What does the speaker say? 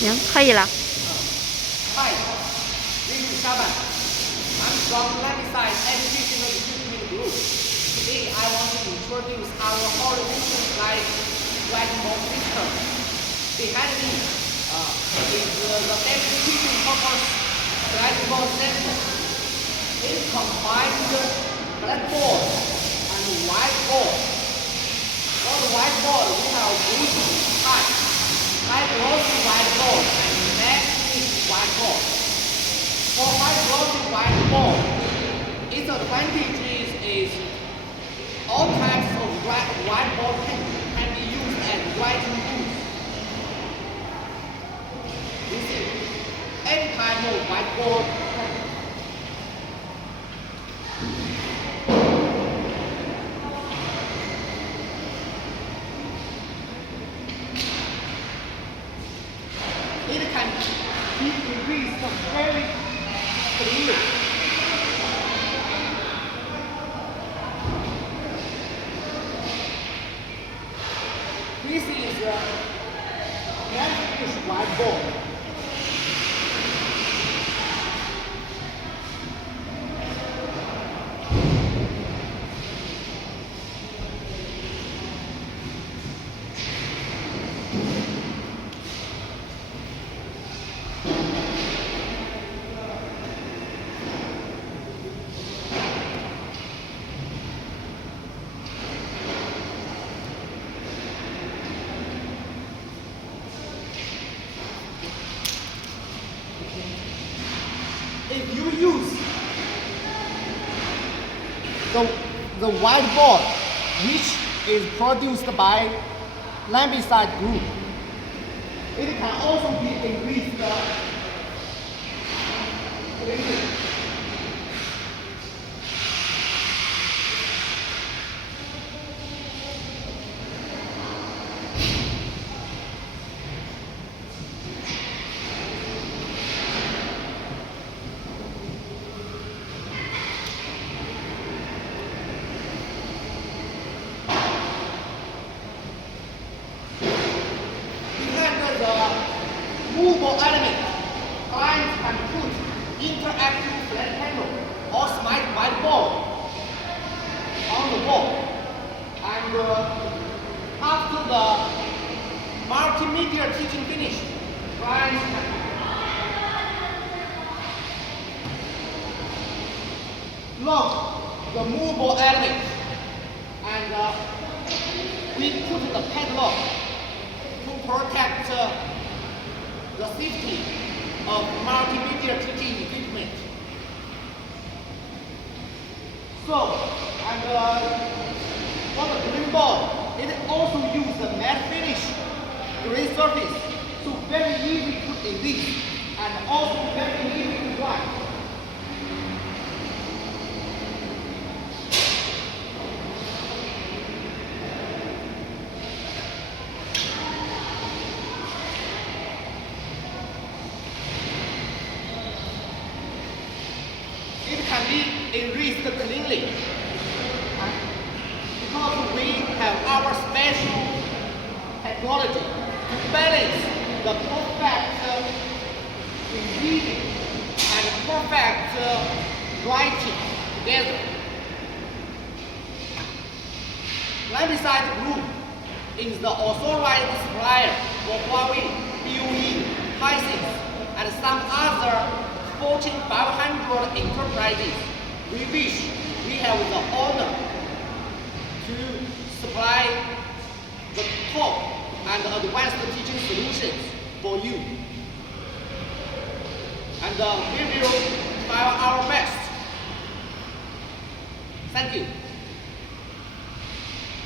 行，可以了。Hi, this is Shaban. I'm from Lonbest Educational Equipment Group. Today I want to introduce our horizontal slide whiteboard system. Behind me is the demonstration purpose Blackboard center. It combines Blackboard and Whiteboard. For the whiteboard, we have three types: high glossy whiteboard and matte finish whiteboard. For high glossy whiteboard, its advantage is all types of whiteboard can be used as writing tools. This is any type of whiteboard. It can be increased very clearly. This is a matte whiteboard. If you use the whiteboard, which is produced by Lonbest Group, it can also be increased. Movable element, clients can put interactive flat panel or smart whiteboard on the wall. And after the multimedia teaching finished, clients can lock the movable element, and we put the padlock to protect the safety of multimedia teaching equipment. So, and for the green board, it also uses the matte finish green surface, so very easy to erase and also very easy to write. It can be erased cleanly because we have our special technology to balance the perfect reading and perfect writing together. Lonbest Group is the authorized supplier for Huawei, BOE, Hisense, and some other Fortune 500 enterprises. We wish we have the honor to supply the top and advanced teaching solutions for you. And we will try our best. Thank you.